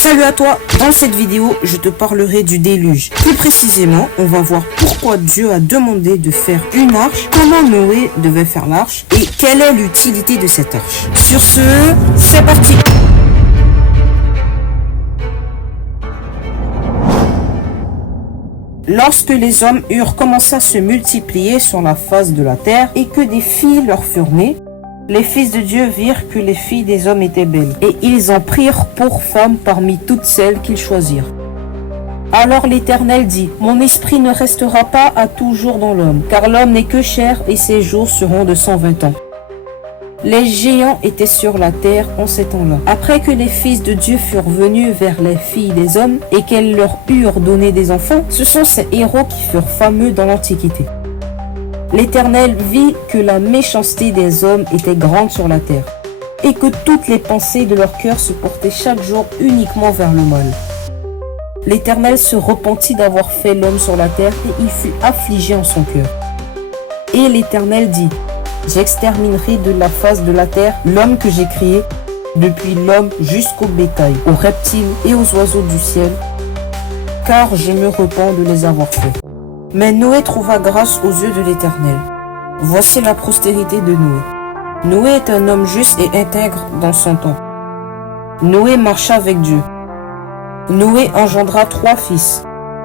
Salut à toi, dans cette vidéo, je te parlerai du déluge. Plus précisément, on va voir pourquoi Dieu a demandé de faire une arche, comment Noé devait faire l'arche et quelle est l'utilité de cette arche. Sur ce, c'est parti! Lorsque les hommes eurent commencé à se multiplier sur la face de la terre et que des filles leur furent nées, les fils de Dieu virent que les filles des hommes étaient belles, et ils en prirent pour femmes parmi toutes celles qu'ils choisirent. Alors l'Éternel dit, « Mon esprit ne restera pas à toujours dans l'homme, car l'homme n'est que chair et ses jours seront de 120 ans. » Les géants étaient sur la terre en ces temps-là. Après que les fils de Dieu furent venus vers les filles des hommes et qu'elles leur eurent donné des enfants, ce sont ces héros qui furent fameux dans l'Antiquité. L'Éternel vit que la méchanceté des hommes était grande sur la terre, et que toutes les pensées de leur cœur se portaient chaque jour uniquement vers le mal. L'Éternel se repentit d'avoir fait l'homme sur la terre, et il fut affligé en son cœur. Et l'Éternel dit, « J'exterminerai de la face de la terre l'homme que j'ai créé, depuis l'homme jusqu'au bétail, aux reptiles et aux oiseaux du ciel, car je me repens de les avoir faits. » Mais Noé trouva grâce aux yeux de l'Éternel. Voici la postérité de Noé. Noé est un homme juste et intègre dans son temps. Noé marcha avec Dieu. Noé engendra 3 fils,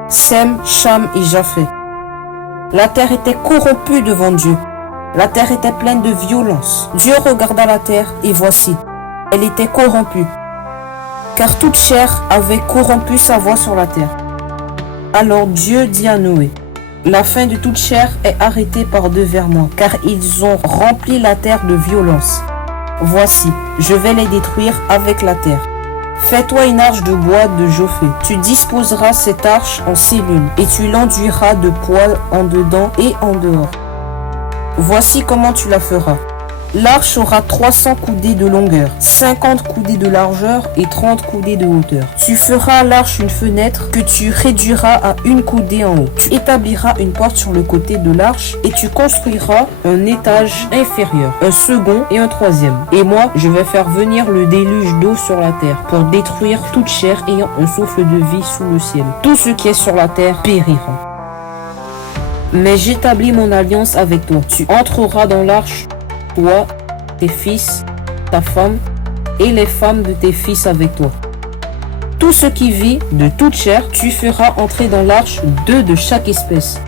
Sem, Cham et Japheth. La terre était corrompue devant Dieu. La terre était pleine de violence. Dieu regarda la terre et voici, elle était corrompue, car toute chair avait corrompu sa voie sur la terre. Alors Dieu dit à Noé, « La fin de toute chair est arrêtée par devers moi, car ils ont rempli la terre de violence. Voici, je vais les détruire avec la terre. Fais-toi une arche de bois de Jophé. Tu disposeras cette arche en cellules, et tu l'enduiras de poils en dedans et en dehors. Voici comment tu la feras. L'arche aura 300 coudées de longueur, 50 coudées de largeur et 30 coudées de hauteur. Tu feras à l'arche une fenêtre que tu réduiras à 1 coudée en haut. Tu établiras une porte sur le côté de l'arche et tu construiras un étage inférieur, un second et un troisième. Et moi, je vais faire venir le déluge d'eau sur la terre pour détruire toute chair ayant un souffle de vie sous le ciel. Tout ce qui est sur la terre périra. Mais j'établis mon alliance avec toi. Tu entreras dans l'arche, toi, tes fils, ta femme et les femmes de tes fils avec toi. Tout ce qui vit de toute chair, tu feras entrer dans l'arche 2 de chaque espèce,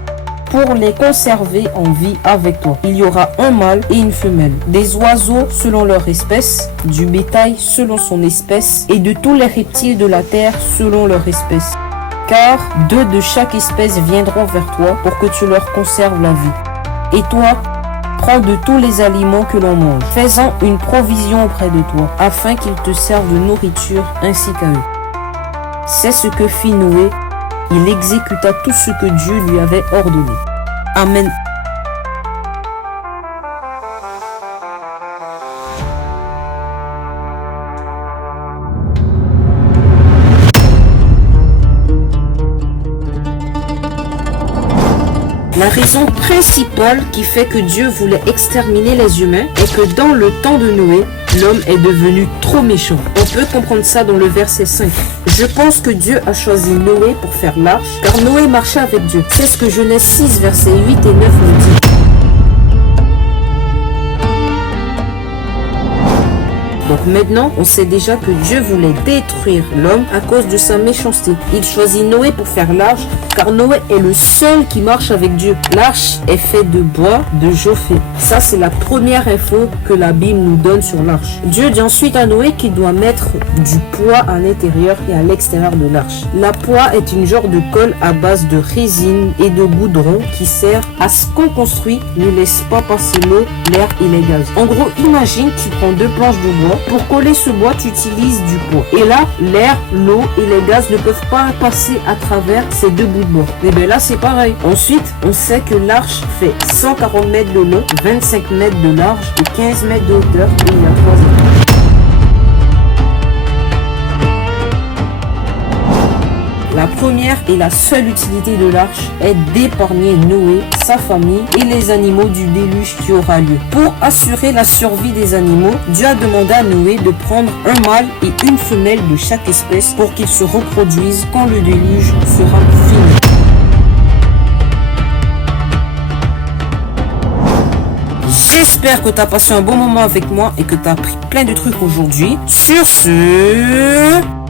pour les conserver en vie avec toi. Il y aura un mâle et une femelle, des oiseaux selon leur espèce, du bétail selon son espèce, et de tous les reptiles de la terre selon leur espèce. Car 2 de chaque espèce viendront vers toi pour que tu leur conserves la vie. Et toi, prends de tous les aliments que l'on mange, fais-en une provision auprès de toi, afin qu'ils te servent de nourriture ainsi qu'à eux. C'est ce que fit Noé, il exécuta tout ce que Dieu lui avait ordonné. Amen. La raison principale qui fait que Dieu voulait exterminer les humains est que dans le temps de Noé, l'homme est devenu trop méchant. On peut comprendre ça dans le verset 5. Je pense que Dieu a choisi Noé pour faire l'arche, car Noé marchait avec Dieu. C'est ce que Genèse 6, versets 8 et 9 nous dit. Donc maintenant, on sait déjà que Dieu voulait détruire l'homme à cause de sa méchanceté. Il choisit Noé pour faire l'arche, car Noé est le seul qui marche avec Dieu. L'arche est faite de bois de Jophé. Ça, c'est la première info que la Bible nous donne sur l'arche. Dieu dit ensuite à Noé qu'il doit mettre du poids à l'intérieur et à l'extérieur de l'arche. La poix est une genre de colle à base de résine et de goudron qui sert à ce qu'on construit ne laisse pas passer l'eau, l'air et les gaz. En gros, imagine, tu prends 2 planches de bois. Pour coller ce bois, tu utilises du poids. Et là, l'air, l'eau et les gaz ne peuvent pas passer à travers ces 2 bouts de bois. Et bien là, c'est pareil. Ensuite, on sait que l'arche fait 140 mètres de long, 25 mètres de large et 15 mètres de hauteur. Et il y a 3 étages. La première et la seule utilité de l'arche est d'épargner Noé, sa famille et les animaux du déluge qui aura lieu. Pour assurer la survie des animaux, Dieu a demandé à Noé de prendre un mâle et une femelle de chaque espèce pour qu'ils se reproduisent quand le déluge sera fini. J'espère que tu as passé un bon moment avec moi et que tu as appris plein de trucs aujourd'hui. Sur ce...